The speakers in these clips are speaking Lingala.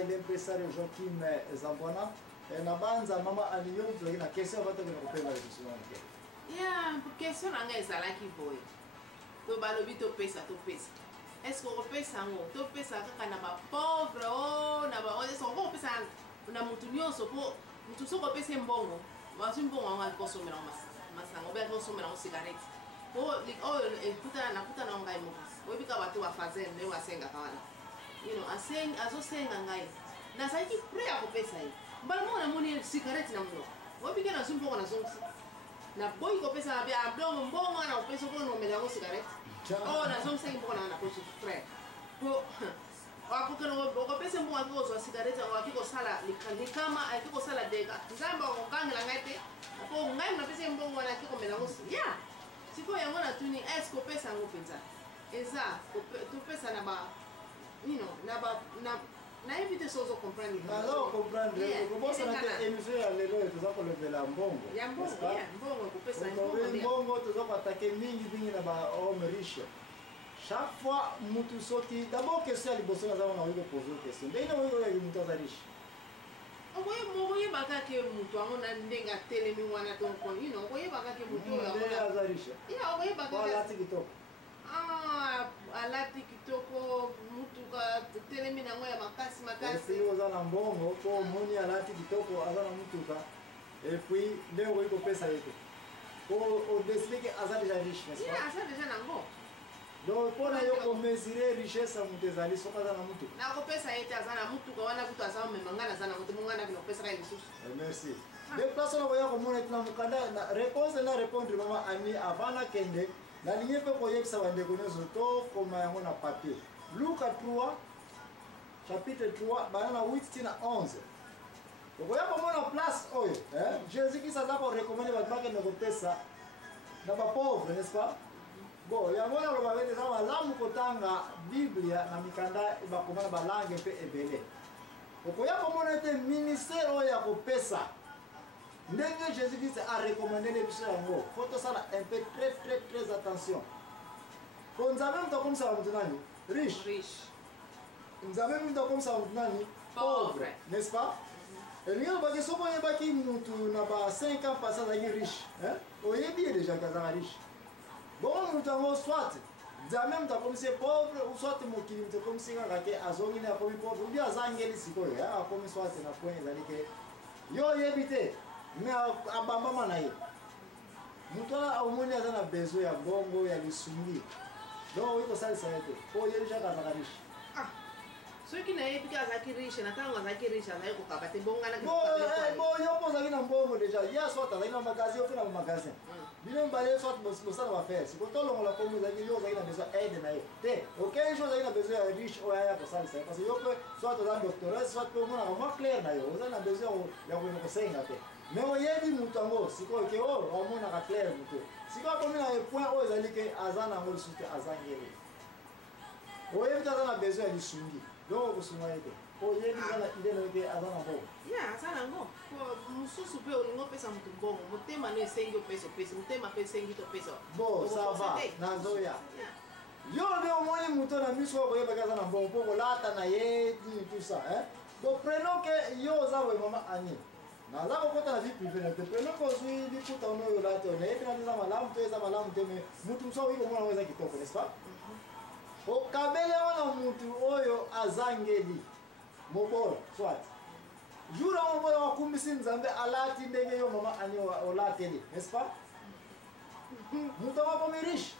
ngai l'impresario Joaquim Zambwana na banza mama aliyo tuzaki na question bato ke ko pema lebiso na ke ya question na ngai ezalaki boye to balobi topesa est-ce qu'on pesa ngo topesa kaka na bapauvre o na ba est-ce qu'on kopesa na mutu nyonso po mutu soko pesa mbongo bazwi mbongo wango alikosomela masango be alikosomela ngo cigarette po oyo nakutana ngai mokasi oyebika bato bafazel nde basengaka wana azosenga ngai nazalaki pre ya kopesa ye mbala moko namoni cigarette na monoko oyebike nazwi mbongo nazongisi naboyi kopesa be abdongo mbongo wana kopesa mpo nomela yango cigarette oyo nazongisaki mbongo nanga na poche frère po okopesa mbongo aki kozwa cigarette yango aki kosala likama aki kosala dega nzambe akokangela ngai te po ngai napesa ye mbongo wana aki komela yango ya sikoyo yango natuni est kopesa yango mpenza eza topesa na ba na éviter sans comprendre. Alors comprendre. Comment ça n'a émission à l'élo et tout ça pour lever la mbongo. Ya mbongo, mbongo couper ça mbongo. Mbongo tout ça pour attaquer mingi na ba homme riche. Chaque fois mutu soti d'abord question liboso na zama na wiko poser question. Ndenge na wiko ya mutu za riche. Oye baka ke mutu amona ndenga telemi wana tonko ino oye baka ke mutu ya wana za riche. Ya oye baka wala tiktok. Alati kitoko mutuka telemi nango ya makasi. Esi oza na mbongo po moni alati kitoko aza na mutuka et puis ndenge iko pesa yetu. Po o décider que aza déjà riche, n'est-ce pas? Aza déjà nango. Donc pour na yo mesurer richesse ya mutu ezali soka aza na mutuka. Na ko pesa yete aza na mutuka wana kutu aza memanga aza na mutu mongana kino pesa ka lisusu. Merci. De place na boya ko mona tuna mukanda na réponse na répondre mama Ani avant na kende. La ligne peut koyeb sa bande konezo to koma yango na papier. Luka 3 chapitre 3 banana 8 na 11. Okoya komona place oyo, Jésus qui s'aza ko recommander ba baka na kopesa na ba pauvre, n'est-ce pas? Bon, yango na lo ba bete sa malamu kotanga Biblia na mikanda ba komana ba langue pe ebele. Okoya komona te ministère oyo ya kopesa. Ndenge Jésus-Christ a recommandé les biso yango, faut to sala un peu très attention. Ko nzambe mto comme ça mtu nani? Riche. Nzambe mto comme ça mtu nani? Pauvre, n'est-ce pas? Et lui on va dire souvent yeba ki mtu na ba 5 ans passé za riche, hein? Oyebi déjà kaza riche. Bon mtu ngo soit nzambe mto comme c'est pauvre ou soit mokili mto comme si ngake azongi na comme pauvre, ou bien azangeli sikoyo, hein? Comme soit na point ezali ke yo yebite mais abamba na ye mutu omoni aza na besoin ya bongo ya lisungi donc oyi kosalisa ye te po ye déjà kazaka riche soki nayebi ke azalaki riche na ntango azalaki riche azali kokaba te bongana yo mpo ozalaki na mbongo déjà ya soit azalaki na magasin ope na magasin bino mibale soit bosala bafere siko tolongola komo ezalaki yo ozalaki na besoin aide na ye te okei jo ozalaki na besoin ya riche oyo aya kosalisa ye parce que yo mpe soit oza doctorat soit mpe omonaka mwa clair na yo ozali na besoin ya koyena kosenga te mais oyebi mutu yango sikoyo ke oyo omonaka clair mutu sikoyo akomi na point oyo ezali ke aza nango lisusu te azangeli oyebi te aza na besoin ya lisungi donc okosunga ye te oyebi eza na ide na yo ke aza na mbongo aza nango mosusu mpe olingi opesa motu mbongo motema no esengi opesa opesi motema mpe esengi topesa bon ça va nazoya yo nde omoni moto na miso oyo koyebaki aza na mbongo mpo kolata na ye nini tout ça donc prenons ke yo oza boye mama Ani naza kokota na vie privée na te prenons ke ozwi liputa ono oyo olati oyo nayebi nani eza malamu to eza malamu te mais mutu mosu oyi komona ngo eza kitoko n'est-ce pas okabeli wana mutu oyo azangeli mobola soit jour ya mobola wakumbisi nzambe alati ndenge yo mama Ani olateli n'est-ce pas mutu akomi riche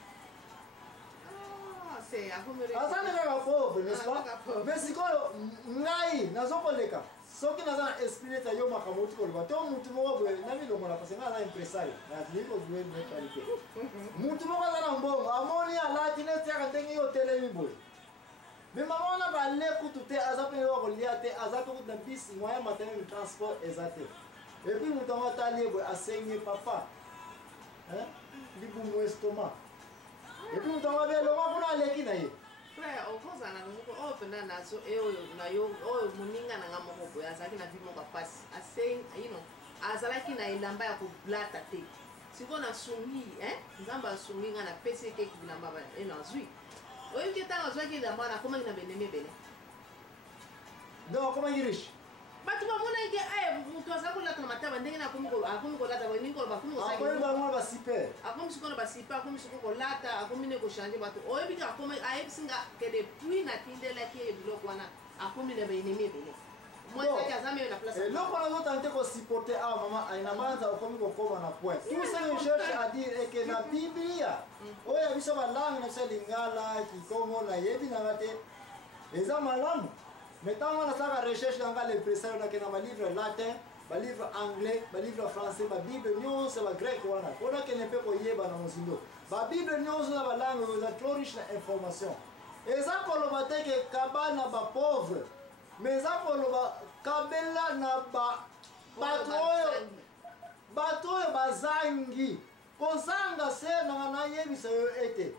azali kaka pauvre n'est-ce pas mais sikoyo ngai nazokoleka soki naza na esprit neti yo makambo oti koloba to mutu moko boye namilongola parce ngai aza impresario nazali kozwe neutralité mutu moko aza na mbongo amoni alati neti yaka ndenge yo otelemi boye me mama wana bale kutu te aza mpe yo kolia te aza mpe kutu na bisi moyen matériel de transport eza te epuis mutu yango atali ye boye asengi papa libumu estomac epuis mutu yango abelonga kuna aleki na ye frère okozala nango oyo mpena nazo oyo moninga nanga moko boye azalaki na vie moko apasi azalaki na elamba ya koblata te sikoyo nasungi nzambe asungi nga napesi eke bilamba nazwi oyebi ke ntango azwaki elamba wana akomaki na beneme ebele donc comment il riche bato bamona eke moto aza kolata na mataba ndenge na akomi kolata baningi koloba akomi bango basiper akomi sikoyo na basipa akomi sikoyo kolata akomi ne kochange bato oyebi te ayebisi nga ke depuis natindelaki ye biloko wana akomi na baennemi ebele mwesaki aza meyo na place eloko nazotante kosupporte awa mama aina manza okomi kokoma na point tout ce que je cherche à dire eke na biblia oyo ya biso balangue na biso lingala kikongo nayebi nanga te eza malamu mais ntango nasalaka recherche nanga lepresario nakenda balivre latin balivre anglais balivre français babible nyonso bagrec wana mpo nakende mpe koyeba na mozindo babible nyonso na balangue oyo eza trop riche na information eza koloba te ke kaba na bapauvre mais eza koloba kabela na bato oyo bazangi kozanga se nanga nayebisa yo ete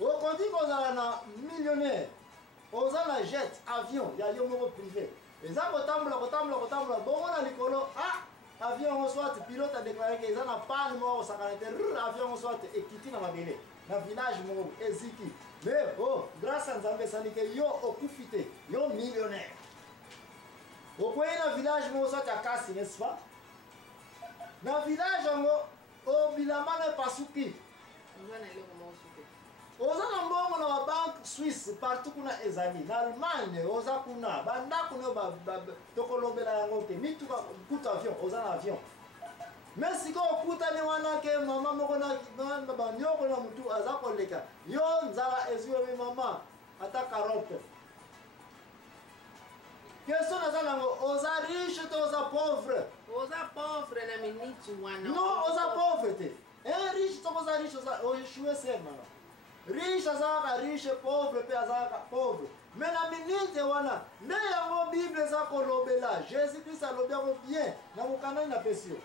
okoki kozala na millionnaire oza na jet avion ya yo moko privé eza kotambola bongo na likolo avion yango soit pilote adeklare ke eza na pane moko kosakana te avion yango soit ekiti na mabele na village moko eziki mais grâce a nzambe esali ke yo okufi te yo millionnaire okwei na village moko soit akasi n'est-ce pas na village yango obilama na epasuki oza na mbongo na babanke suisse partout kuna ezali na allemagne oza kuna bandako nayo tokolobela yango te mituka kuta avion oza na avion mais sikoyo okutani wana ke mama moko na banyoko na mutu aza koleka yo nzala ezwi obi mama ata carotte question naza nango oza riche to oza pauvre na miniti wana non oza pauvre te riche toko oza riche oeshue ser mama riche azalaka riche pauvre mpe azalaka pauvre mais na minite wana nde yango bible eza kolobela jésus christ alobi yango bien na mokanda napesi yo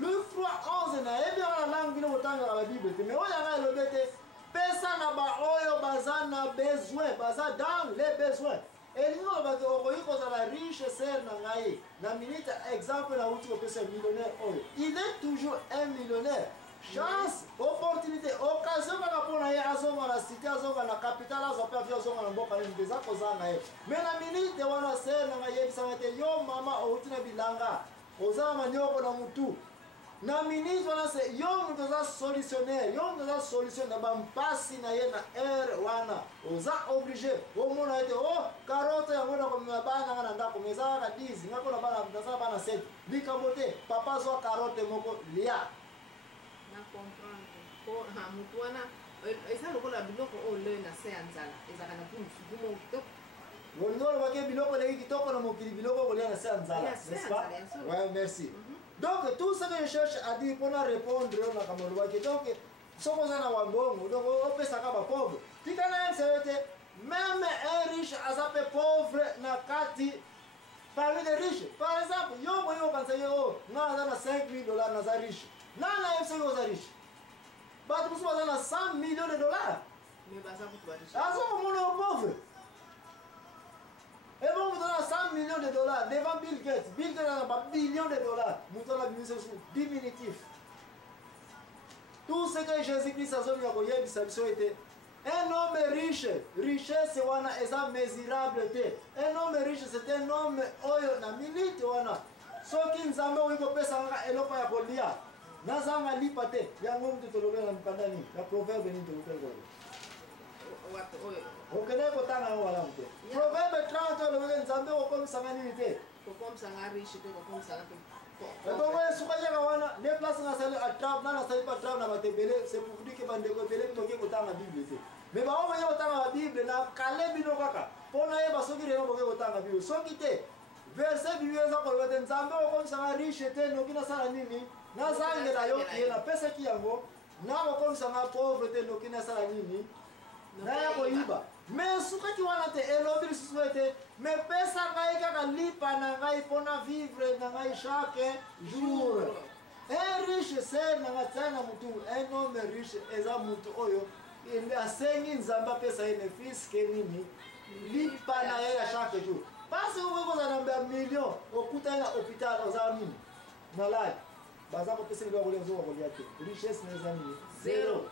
Luc 3:11 nayebi yango na langue bino botangaka babible te mais oyo yanga elobi te pesa na baoyo baza na besoin baza dans les besoins elingi oloba te okoki kozala riche ser na ngai na minite exemple nauti kopesa millionnaire oyo il est toujours un millionnaire chance opportunité occasion kaka mpona ye azonga na cité azonga na capitale azwa mpe avi azonga na mboka nini eza kozanga ye mais na minite wana ser nanga yebisanga te yo mama outi na bilanga oza na manioko na mutu na minute wana se yo moto oza solutionnaire yo moto oza solution na bampasi na ye na heure wana oza oblige omona ete karote yango nakomema bana nanga na ndako mais eza kaka 10 ngako naza na bana 7 likambo te papa azwa karote moko lia na comprendre po mutu wana eza lokola biloko oyo leo na se ya nzala ezalaka na bumo kitoko olingi olobaki biloko eleki kitoko na mokili biloko kolia na se ya nzala n'est-ce pas? Ouais, merci. Donc tout ce que je cherche à dire pour répondre na kama olobaki donc soko oza na wambongo donc opesaka bapauvre tika na ye msebe te même un riche aza mpe pauvre na kati parmi les riches par exemple yo boye okanisa ye nga aza na $5,000 naza riche nana ye msebe oza riche bato mosusu baza na $100 millions aza komona yo pauvre et bon, vous avez $100 millions devant Bill Gates. Bill Gates a $1 billion. Nous avons diminutif. Tout ce que Jésus-Christ a dit, un homme riche, richesse est mesurable. Un homme riche, c'est un homme oyo na minute wana. Soki nzambe oyo kopesa eloko ya kolia. Nazanga lipate. Yango mtu tolobela na mkandani. La proverbe ni tolobela. okende kotanga yango wala mute proverbe 30 olobele nzambe okomisanga nini te ebongo esukakaka wana ne place nasali atrape na nasali pa trape na bato ebele c'est pour dire ke bandeko ebele binoki kotanga bible te mais bango boye kotanga babible na kale bino kaka mpo nayeba soki lelo boke kotanga bible soki te verset bible eza koloba te nzambe okomisanga riche te noki nasala nini nazangela yo ye napesaki yango nakokomisanga pauvre te noki nasala nini naya koyiba mais sukaki wana te elobi lisusu ete me pesa ngai kaka lipa na ngai mpona vivre na ngai chaque jour un riche ser nanga tia na mutu un homme riche eza mutu oyo asengi nzambe apesa ye nefisi ke nini lipa na ye ya chaque jour parce okoki kozala na million okutani na hôpital oza nini malade baza kopesa biloko kolia ozoka kolia te richesse na eza nini zero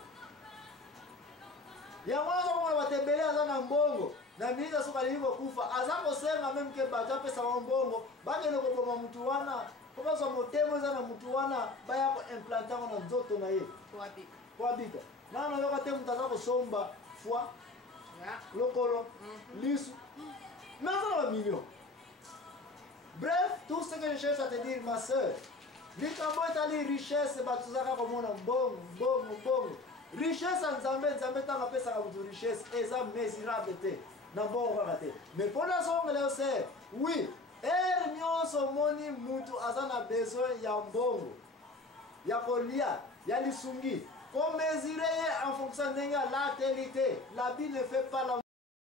yango nazokomona bato ebele aza na mbongo na miza soka livo kufa azako senga même ke baja pesa wa mbongo bagene ko boma mtu wana ko bazo motemo za na mtu wana baya ko implanter na nzoto na ye kwa bita na na yoka te mtaza ko somba foi lokolo lisu na za million. Bref, tout ce que je cherche à te dire ma sœur, likambo etali richesse batuzaka komona mbongo richesse nzambe tanga pesa ka butu richesse eza mesurable te na bongo kaka te mais pona songele ose oui nyonso moni mutu aza na besoin ya mbongo ya kolia ya lisungi ko mesurer en fonction ndenge la télité la vie ne fait pas la